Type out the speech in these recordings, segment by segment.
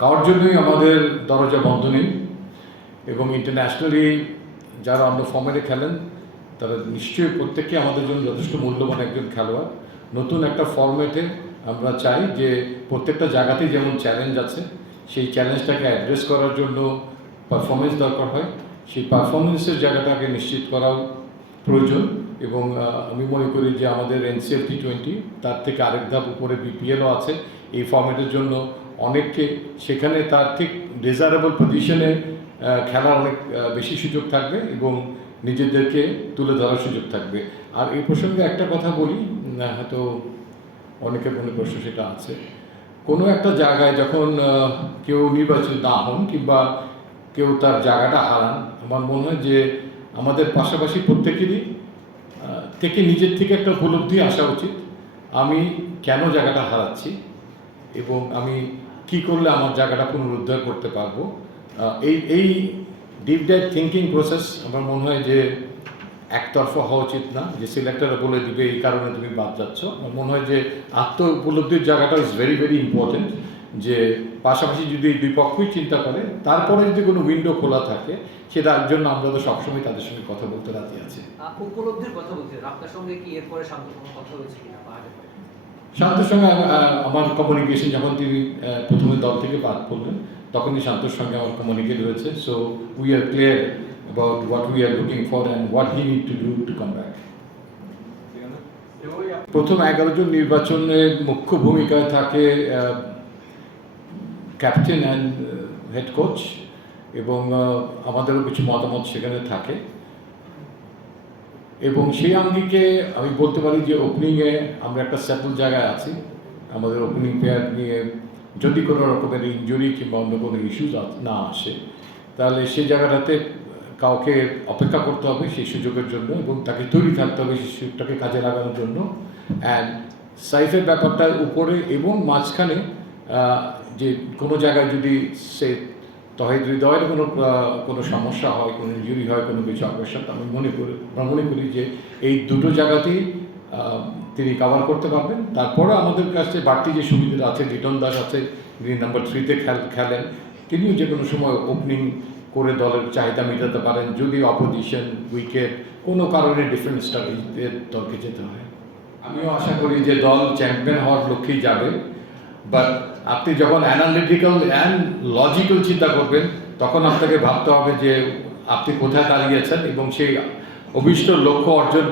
কারোর জন্যই আমাদের দরজা বন্ধ নেই এবং ইন্টারন্যাশনালি যারা অন্য ফর্মেটে খেলেন তারা নিশ্চয়ই প্রত্যেককে আমাদের জন্য যথেষ্ট মূল্যবান একজন খেলোয়াড়। নতুন একটা ফর্মেটে আমরা চাই যে প্রত্যেকটা জায়গাতেই যেমন চ্যালেঞ্জ আছে, সেই চ্যালেঞ্জটাকে অ্যাড্রেস করার জন্য পারফরমেন্স দরকার হয়। সেই পারফরমেন্সের জায়গাটাকে নিশ্চিত করাও প্রয়োজন এবং আমি মনে করি যে আমাদের NCL T20 তার থেকে আরেক ধাপ উপরে BPLও আছে এই ফর্মেটের জন্য। অনেককে সেখানে তার ঠিক ডিজায়ারেবল পজিশনে খেলার অনেক বেশি সুযোগ থাকবে এবং নিজেদেরকে তুলে ধরার সুযোগ থাকবে। আর এই প্রসঙ্গে একটা কথা বলি, হয়তো অনেকের মনে প্রশ্ন সেটা আছে, কোনো একটা জায়গায় যখন কেউ নির্বাচিত না হন কিংবা কেউ তার জায়গাটা হারান, আমার মনে হয় যে আমাদের পাশাপাশি প্রত্যেকেরই থেকে নিজের থেকে একটা উপলব্ধি আসা উচিত, আমি কেন জায়গাটা হারাচ্ছি এবং আমি কি করলে আমার জায়গাটা পুনরুদ্ধার করতে পারবো। এই ডিপ ডাইভ থিঙ্কিং প্রসেস আমার মনে হয় যে একতরফা হওয়া উচিত না, যে সিলেক্টররা বলে দিবে এই কারণে তুমি বাদ যাচ্ছ। আমার মনে হয় যে আত্ম উপলব্ধির জায়গাটা ইজ ভেরি ভেরি ইম্পর্টেন্ট, যে পাশাপাশি যদি দুই পক্ষই চিন্তা করে তারপরে যদি কোনো উইন্ডো খোলা থাকে সেটার জন্য আমরা তো সবসময় তাদের সঙ্গে কথা বলতে রাজি আছি। উপলব্ধির কথা বলছেন, আপনার সঙ্গে কি এরপরে শান্ত কোনো কথা হয়েছে কিনা? শান্তর সঙ্গে আমার কমিউনিকেশন, যখন তিনি প্রথমে দল থেকে বাদ পড়লেন তখনই শান্তর সঙ্গে আমার কমিউনিকেট হয়েছে। So we are clear about what we are looking for and what he need to do to come back. প্রথম 11 জন নির্বাচনে মুখ্য ভূমিকায় থাকে ক্যাপ্টেন অ্যান্ড হেড কোচ এবং আমাদেরও কিছু মতামত সেখানে থাকে এবং সেই আঙ্গিকে আমি বলতে পারি যে ওপেনিংয়ে আমরা একটা সেটেল জায়গায় আছি। আমাদের ওপেনিং প্লেয়ার নিয়ে যদি কোনো রকমের ইনজুরি কিংবা অন্য কোনো ইস্যুজ না আসে তাহলে সেই জায়গাটাতে কাউকে অপেক্ষা করতে হবে সেই সুযোগের জন্য এবং তাকে তৈরি থাকতে হবে সেই সুযোগটাকে কাজে লাগানোর জন্য। অ্যান্ড সাইফের ব্যাপারটার উপরে এবং মাঝখানে যে কোনো জায়গায় যদি সে তহিদ হৃদয়ের কোনো সমস্যা হয়, কোনো ইনজুরি হয়, কোনো কিছু অপারেশন, আমি মনে করি যে এই দুটো জায়গাতেই তিনি কভার করতে পারবেন। তারপরে আমাদের কাছে বাড়তি যে সুবিধা আছে, লিটন দাস আছে, যিনি নাম্বার 3-তে খেলেন, তিনিও যে কোনো সময় ওপেনিং করে দলের চাহিদা মেটাতে পারেন যদি অপোজিশন উইকেট কোনো কারণে ডিফারেন্ট স্ট্র্যাটেজিতে দলকে যেতে হয়। আমিও আশা করি যে দল চ্যাম্পিয়ন হওয়ার লক্ষ্যেই যাবে, বাট আপনি যখন অ্যানালিটিক্যাল অ্যান্ড লজিক্যাল চিন্তা করবেন তখন আপনাকে ভাবতে হবে যে আপনি কোথায় দাঁড়িয়েছেন এবং সেই অভিষ্ট লক্ষ্য অর্জন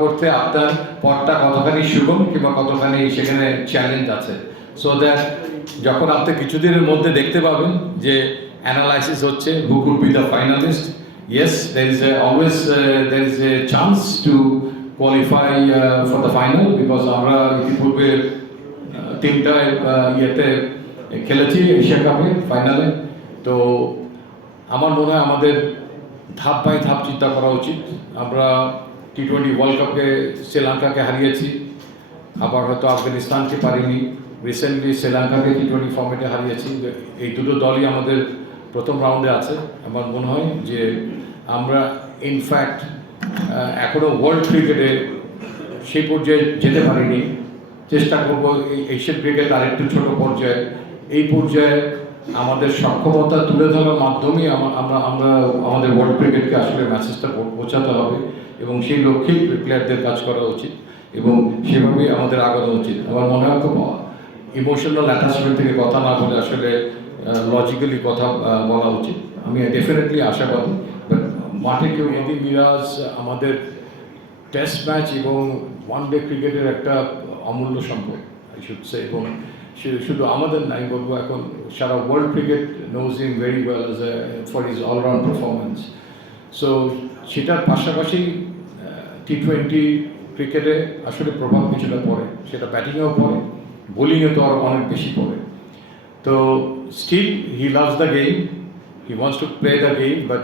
করতে আপনার পথটা কতখানি সুগম কিংবা কতখানি সেখানে চ্যালেঞ্জ আছে। সো দ্যাট যখন আপনি কিছুদিনের মধ্যে দেখতে পাবেন যে অ্যানালাইসিস হচ্ছে who could be the finalist, yes there is a chance to qualify for the final because আমরা ইতিপূর্বে 3টা ইয়েতে খেলেছি এশিয়া কাপে ফাইনালে। তো আমার মনে হয় আমাদের ধাপ বাই ধাপ চিন্তা করা উচিত। আমরা T20 ওয়ার্ল্ড কাপে শ্রীলঙ্কাকে হারিয়েছি, আবার হয়তো আফগানিস্তানকে পারিনি, রিসেন্টলি শ্রীলঙ্কাকে T20 ফর্মেটে হারিয়েছি। এই দুটো দলই আমাদের প্রথম রাউন্ডে আছে। আমার মনে হয় যে আমরা ইনফ্যাক্ট এখনও ওয়ার্ল্ড ক্রিকেটে সেই পর্যায়ে যেতে পারিনি। চেষ্টা করব এই এশিয়ান ক্রিকেট আরেকটু ছোট পর্যায়ে, এই পর্যায়ে আমাদের সক্ষমতা তুলে ধরার মাধ্যমেই আমরা আমাদের ওয়ার্ল্ড ক্রিকেটকে আসলে মেসেজটা পৌঁছাতে হবে এবং সেই লক্ষ্যেই প্লেয়ারদের কাজ করা উচিত এবং সেভাবেই আমাদের আগানো উচিত। আমার মনে হয় খুব ইমোশনাল অ্যাটাচমেন্ট থেকে কথা না বলে আসলে লজিক্যালি কথা বলা উচিত। আমি ডেফিনেটলি আশাবাদী, বাট মাঠে কেউ এদি মিরাজ আমাদের টেস্ট ম্যাচ এবং ওয়ান ডে ক্রিকেটের একটা অমূল্য সম্পদ আই শুড সে, এবং শুধু আমাদের নাই বলবো, এখন সারা world cricket knows him very well as for his allround performance. So সেটার পাশাপাশি T20 ক্রিকেটে আসলে প্রভাব কিছুটা পড়ে, সেটা ব্যাটিংয়েও পড়ে, বোলিংয়ে তো আরও অনেক বেশি পড়ে। তো still he loves the game, he wants to play the game, but